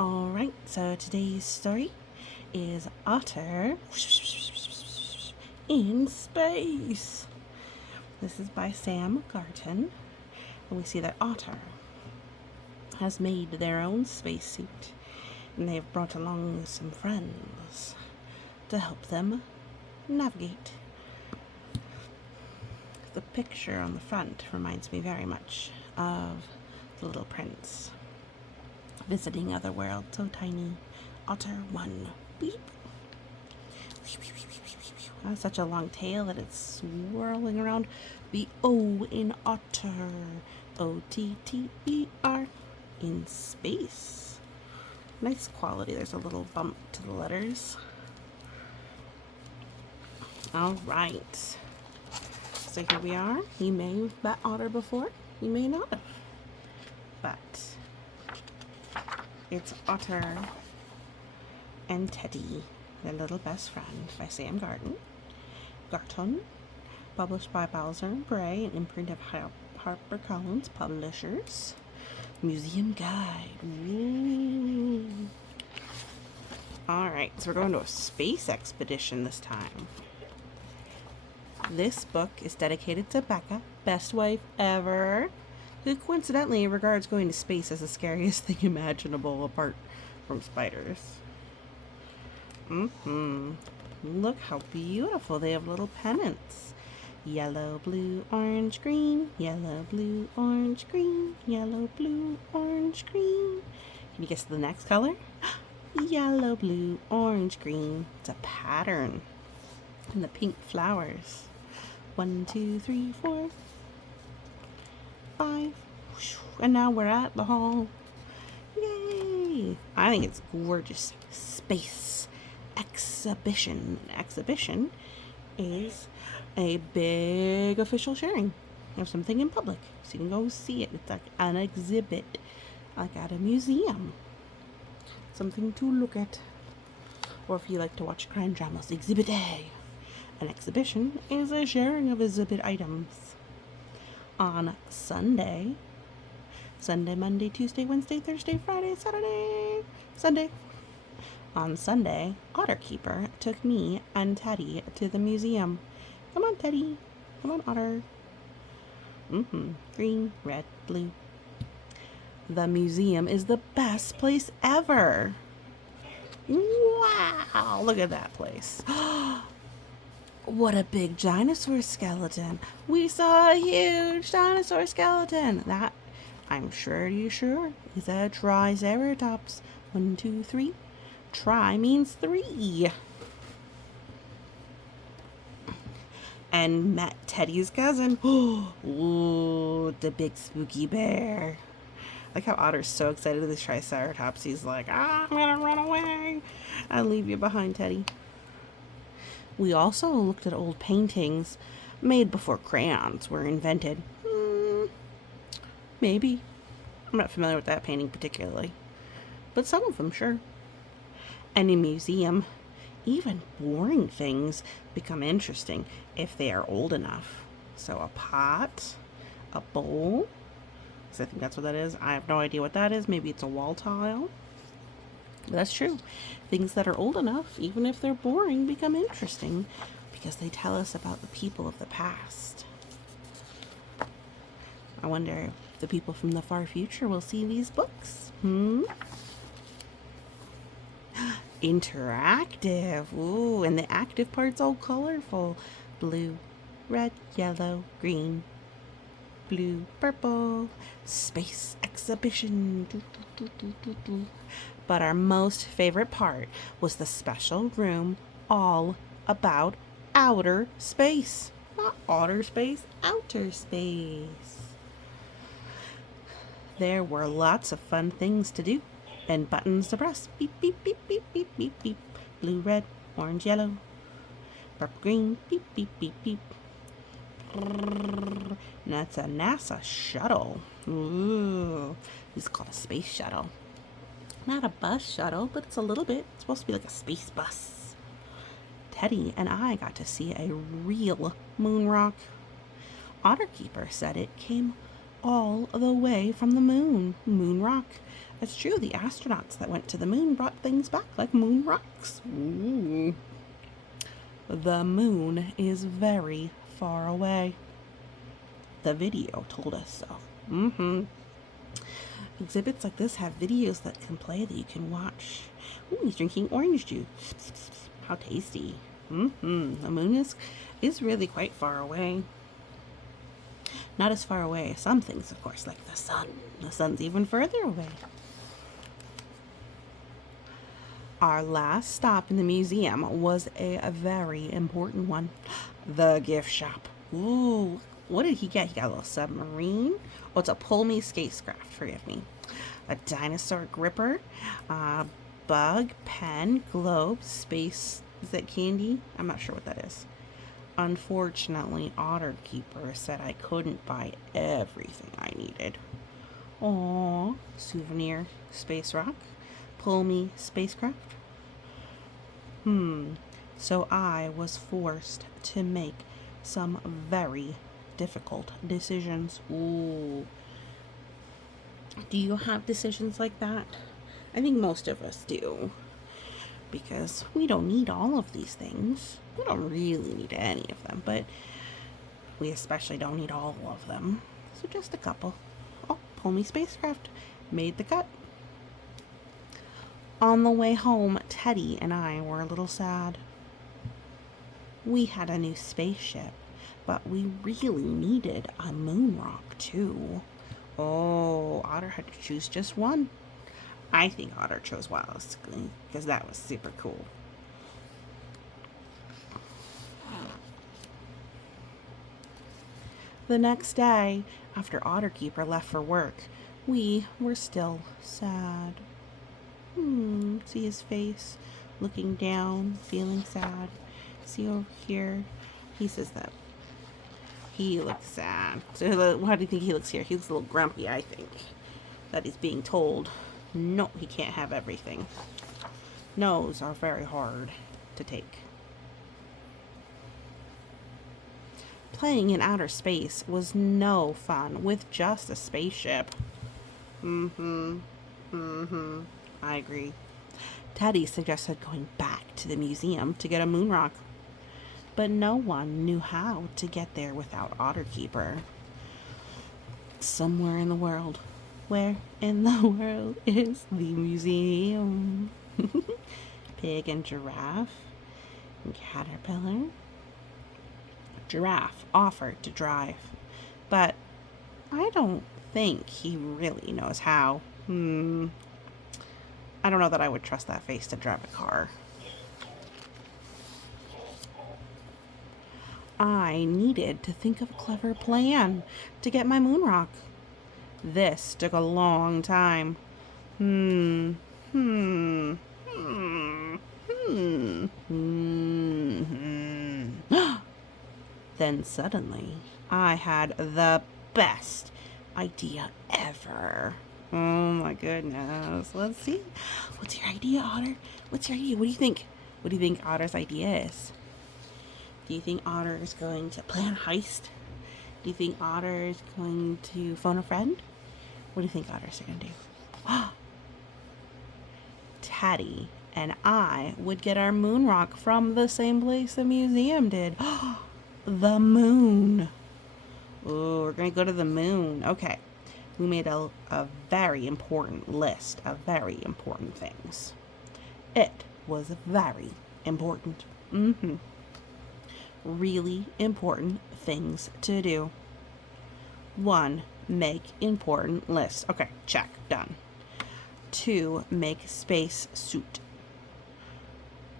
Alright, so today's story is Otter in Space. This is by Sam Garton, and we see that Otter has made their own spacesuit, and they have brought along some friends to help them navigate. The picture on the front reminds me very much of the Little Prince visiting other worlds so tiny. Otter 1. Beep. Has such a long tail that it's swirling around the O in Otter. O-T-T-E-R. In space. Nice quality. There's a little bump to the letters. Alright. So here we are. You may have met Otter before. You may not have. But it's Otter and Teddy, their little best friend, by Sam Garton, published by Bowser and Bray, an imprint of HarperCollinsPublishers. Museum Guide. Ooh. Alright, so we're going to a space expedition this time. This book is dedicated to Becca, best wife ever, who coincidentally regards going to space as the scariest thing imaginable apart from spiders. Look how beautiful. They have little pennants. Yellow, blue, orange, green. Yellow, blue, orange, green. Yellow, blue, orange, green. Can you guess the next color? Yellow, blue, orange, green. It's a pattern. And the pink flowers. 1, 2, 3, 4, 5. And now we're at the hall. Yay! I think it's gorgeous. Space exhibition. An exhibition is a big official sharing of something in public. So you can go see it. It's like an exhibit, like at a museum. Something to look at. Or if you like to watch crime dramas, Exhibit A. An exhibition is a sharing of exhibit items. On Sunday, Monday, Tuesday, Wednesday, Thursday, Friday, Saturday, Sunday. On Sunday, Otter Keeper took me and Teddy to the museum. Come on, Teddy. Come on, Otter. Green, red, blue. The museum is the best place ever. Wow, look at that place. What a big dinosaur skeleton. We saw a huge dinosaur skeleton. That, I'm sure, is a triceratops. 1, 2, 3. Tri means 3. And met Teddy's cousin. Ooh, the big spooky bear. Like how Otter's so excited with this triceratops. He's like, I'm gonna run away. I'll leave you behind, Teddy. We also looked at old paintings made before crayons were invented. Maybe. I'm not familiar with that painting particularly. But some of them, sure. And in a museum, even boring things become interesting if they are old enough. So a pot, a bowl, so I think that's what that is. I have no idea what that is. Maybe it's a wall tile. But that's true. Things that are old enough, even if they're boring, become interesting because they tell us about the people of the past. I wonder if the people from the far future will see these books. Interactive. Ooh, and the active part's all colorful. Blue, red, yellow, green, blue, purple. Space exhibition. But our most favorite part was the special room all about outer space. Not outer space, outer space. There were lots of fun things to do and buttons to press. Beep, beep, beep, beep, beep, beep, beep. Blue, red, orange, yellow, purple, green. Beep, beep, beep, beep. And that's a NASA shuttle. Ooh, it's called a space shuttle. Not a bus shuttle, but it's a little bit. It's supposed to be like a space bus. Teddy and I got to see a real moon rock. Otter Keeper said it came all the way from the moon. Moon rock. It's true, the astronauts that went to the moon brought things back like moon rocks. Ooh. The moon is very far away. The video told us so. Exhibits like this have videos that can play that you can watch. Ooh, he's drinking orange juice. How tasty. The moon is really quite far away. Not as far away as some things, of course, like the sun. The sun's even further away. Our last stop in the museum was a very important one. The gift shop. Ooh, what did he get? He got a little submarine. Oh, it's a pull-me spacecraft, forgive me. A dinosaur gripper, bug, pen, globe, space. Is that candy? I'm not sure what that is. Unfortunately, Otter Keeper said I couldn't buy everything I needed. Aww, souvenir, space rock, pull-me spacecraft. So I was forced to make some very difficult decisions. Ooh. Do you have decisions like that? I think most of us do. Because we don't need all of these things. We don't really need any of them, but we especially don't need all of them. So just a couple. Oh, pull-me spacecraft made the cut. On the way home, Teddy and I were a little sad. We had a new spaceship, but we really needed a moon rock too. Oh, Otter had to choose just one. I think Otter chose wisely because that was super cool. The next day, after Otter Keeper left for work, we were still sad. See his face, looking down, feeling sad. See over here, he says that he looks sad. So how do you think he looks here? He looks a little grumpy, I think. That he's being told, no, he can't have everything. No's are very hard to take. Playing in outer space was no fun with just a spaceship. I agree. Teddy suggested going back to the museum to get a moon rock. But no one knew how to get there without Otter Keeper. Somewhere in the world. Where in the world is the museum? Pig and giraffe and caterpillar. Giraffe offered to drive, but I don't think he really knows how. I don't know that I would trust that face to drive a car. I needed to think of a clever plan to get my moon rock. This took a long time. Then suddenly, I had the best idea ever. Oh my goodness. Let's see. What's your idea, Otter? What's your idea? What do you think? What do you think Otter's idea is? Do you think Otter is going to plan a heist? Do you think Otter is going to phone a friend? What do you think Otter's going to do? Teddy and I would get our moon rock from the same place the museum did. The moon. Oh, we're going to go to the moon. Okay. We made a very important list of very important things. It was very important. Really important things to do. 1, make important list. Okay, check, done. 2, make space suit.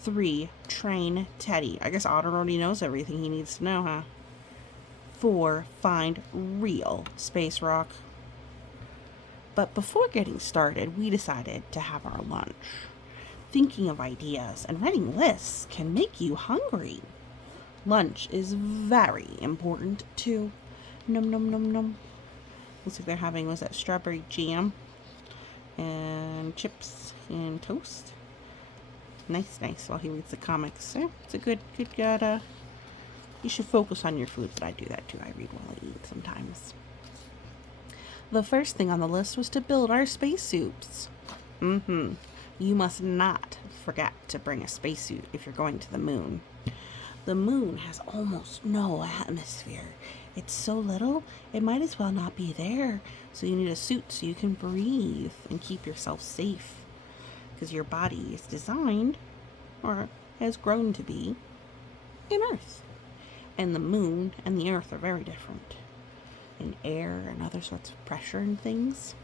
3, train Teddy. I guess Otter already knows everything he needs to know, huh? 4, find real space rock. But before getting started, we decided to have our lunch. Thinking of ideas and writing lists can make you hungry. Lunch is very important too. Num num num num. Looks like they're having, was that strawberry jam and chips and toast. Nice while he reads the comics. So it's a good you should focus on your food, but I do that too. I read while I eat sometimes. The first thing on the list was to build our spacesuits. You must not forget to bring a spacesuit if you're going to the moon. The moon has almost no atmosphere. It's so little, it might as well not be there. So you need a suit so you can breathe and keep yourself safe. Because your body is designed, or has grown to be, in Earth. And the moon and the Earth are very different. In air and other sorts of pressure and things.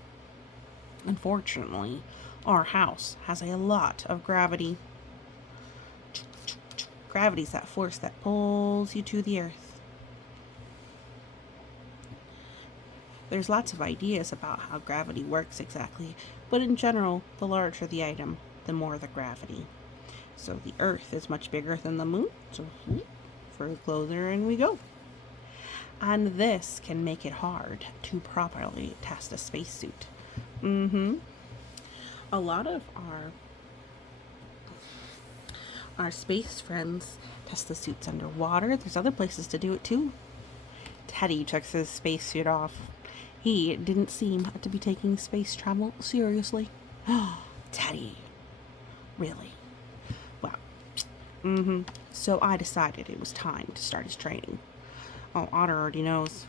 Unfortunately, our house has a lot of gravity. Gravity's that force that pulls you to the Earth. There's lots of ideas about how gravity works exactly, but in general, the larger the item, the more the gravity. So the Earth is much bigger than the moon, so further closer and we go. And this can make it hard to properly test a spacesuit. A lot of our space friends test the suits underwater. There's other places to do it too. Teddy took his spacesuit off. He didn't seem to be taking space travel seriously. Teddy. Really? Well, so I decided it was time to start his training. Oh, Otter already knows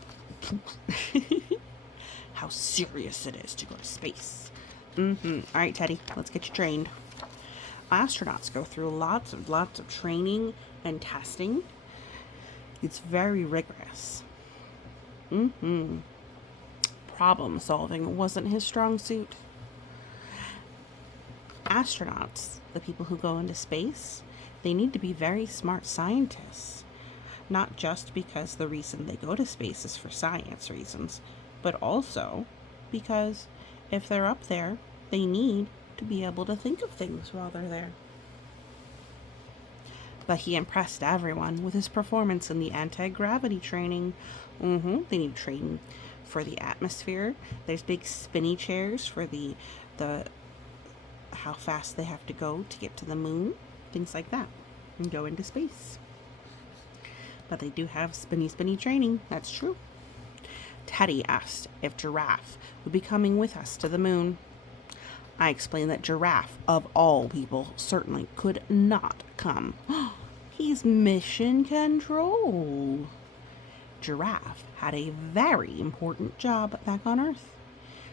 how serious it is to go to space. Alright, Teddy, let's get you trained. Astronauts go through lots of training and testing. It's very rigorous. Problem solving wasn't his strong suit. Astronauts, the people who go into space, they need to be very smart scientists. Not just because the reason they go to space is for science reasons, but also because if they're up there, they need to be able to think of things while they're there. But he impressed everyone with his performance in the anti-gravity training. They need training for the atmosphere. There's big spinny chairs for the how fast they have to go to get to the moon, things like that, and go into space. But they do have spinny training, that's true. Teddy asked if Giraffe would be coming with us to the moon. I explained that Giraffe, of all people, certainly could not come. He's mission control. Giraffe had a very important job back on Earth.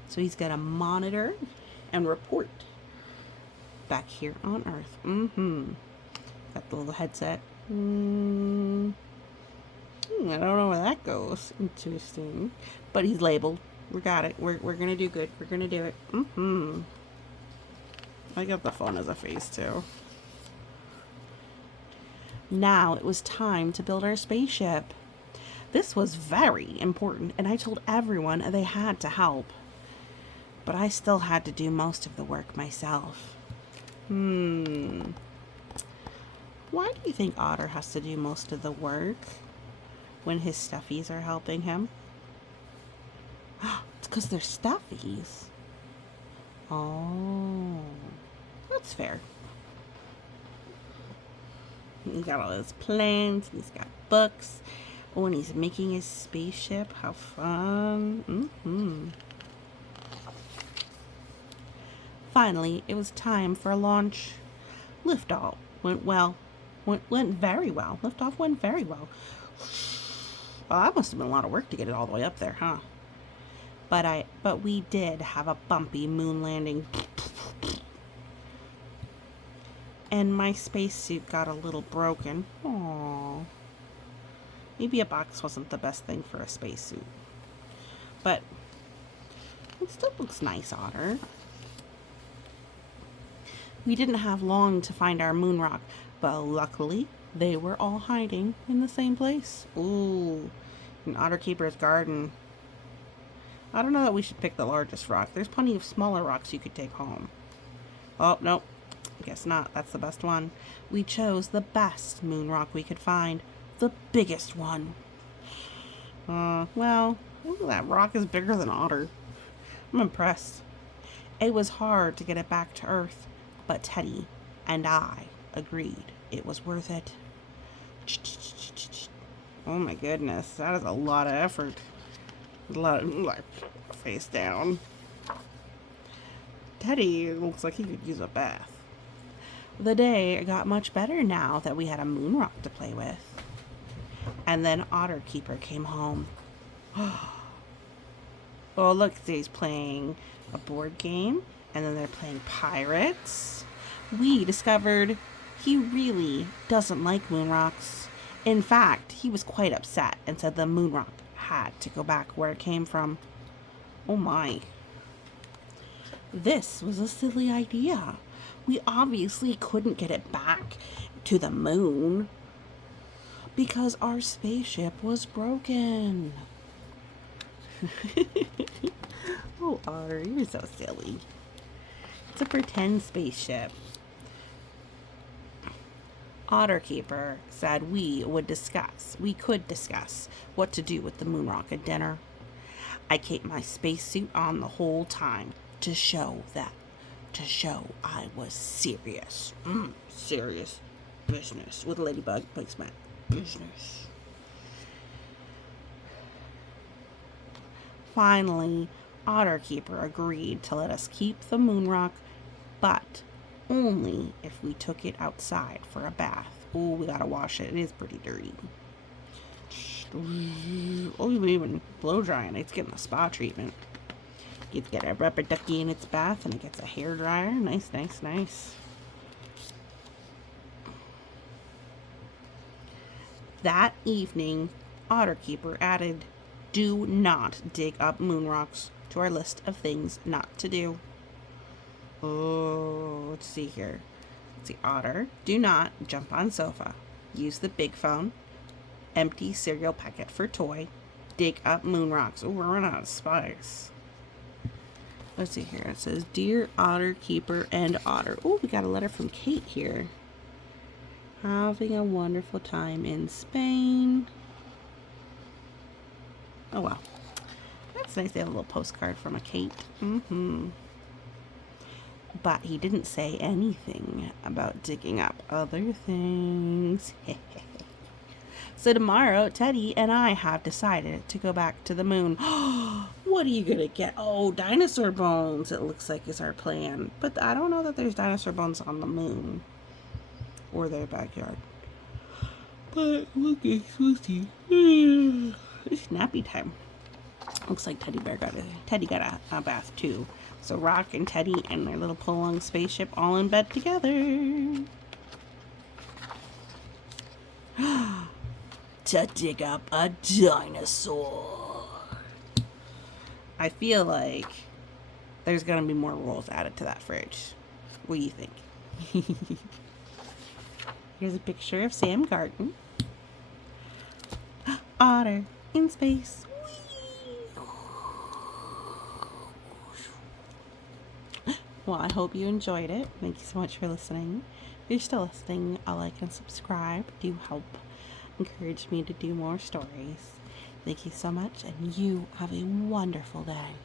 So he's got to monitor and report back here on Earth. Got the little headset. I don't know where that goes. Interesting. But he's labeled. We got it. We're going to do good. We're going to do it. I got the phone as a face too. Now it was time to build our spaceship. This was very important, and I told everyone they had to help. But I still had to do most of the work myself. Why do you think Otter has to do most of the work when his stuffies are helping him? It's because they're stuffies. Oh, that's fair. He's got all his plans, and he's got books. Oh, and he's making his spaceship. How fun. Finally, it was time for a launch. Liftoff went well. Went very well. Liftoff went very well. Well, that must have been a lot of work to get it all the way up there, huh? But we did have a bumpy moon landing. And my spacesuit got a little broken. Aww. Maybe a box wasn't the best thing for a spacesuit. But it still looks nice, Otter. We didn't have long to find our moon rock, but luckily they were all hiding in the same place. Ooh, in Otter Keeper's garden. I don't know that we should pick the largest rock. There's plenty of smaller rocks you could take home. Oh, nope. Guess not. That's the best one. We chose the best moon rock we could find. The biggest one. Well, that rock is bigger than Otter. I'm impressed. It was hard to get it back to Earth, but Teddy and I agreed it was worth it. Oh my goodness, that is a lot of effort. like face down. Teddy looks like he could use a bath. The day got much better now that we had a moon rock to play with. And then Otter Keeper came home. Oh, look, he's playing a board game, and then they're playing pirates. We discovered he really doesn't like moon rocks. In fact, he was quite upset and said the moon rock had to go back where it came from. Oh my. This was a silly idea. We obviously couldn't get it back to the moon because our spaceship was broken. Oh, Otter, you're so silly. It's a pretend spaceship. Otter Keeper said we could discuss what to do with the moon rock at dinner. I kept my spacesuit on the whole time to show I was serious. Serious business with Ladybug placement. Business. Finally, Otter Keeper agreed to let us keep the moon rock, but only if we took it outside for a bath. Oh, we gotta wash it. It is pretty dirty. Oh, even blow drying. It's getting a spa treatment. You get a rubber ducky in its bath, and it gets a hair dryer. Nice, nice, nice. That evening, Otter Keeper added, "Do not dig up moon rocks" to our list of things not to do. Oh, let's see here. Let's see, Otter, do not jump on sofa. Use the big phone. Empty cereal packet for toy. Dig up moon rocks. Oh, we're running out of spice. Let's see here. It says, "Dear Otter Keeper and Otter." Oh, we got a letter from Kate here. Having a wonderful time in Spain. Oh, wow. That's nice. They have a little postcard from a Kate. But he didn't say anything about digging up other things. So tomorrow, Teddy and I have decided to go back to the moon. What are you going to get? Oh, dinosaur bones, it looks like is our plan. But I don't know that there's dinosaur bones on the moon or their backyard. But look, it's it's nappy time. Looks like Teddy got a bath too. So Rock and Teddy and their little pull-along spaceship all in bed together. To dig up a dinosaur. I feel like there's gonna be more rolls added to that fridge. What do you think? Here's a picture of Sam Garton. Otter in space. Well, I hope you enjoyed it. Thank you so much for listening. If you're still listening, a like and subscribe do help encourage me to do more stories. Thank you so much, and you have a wonderful day.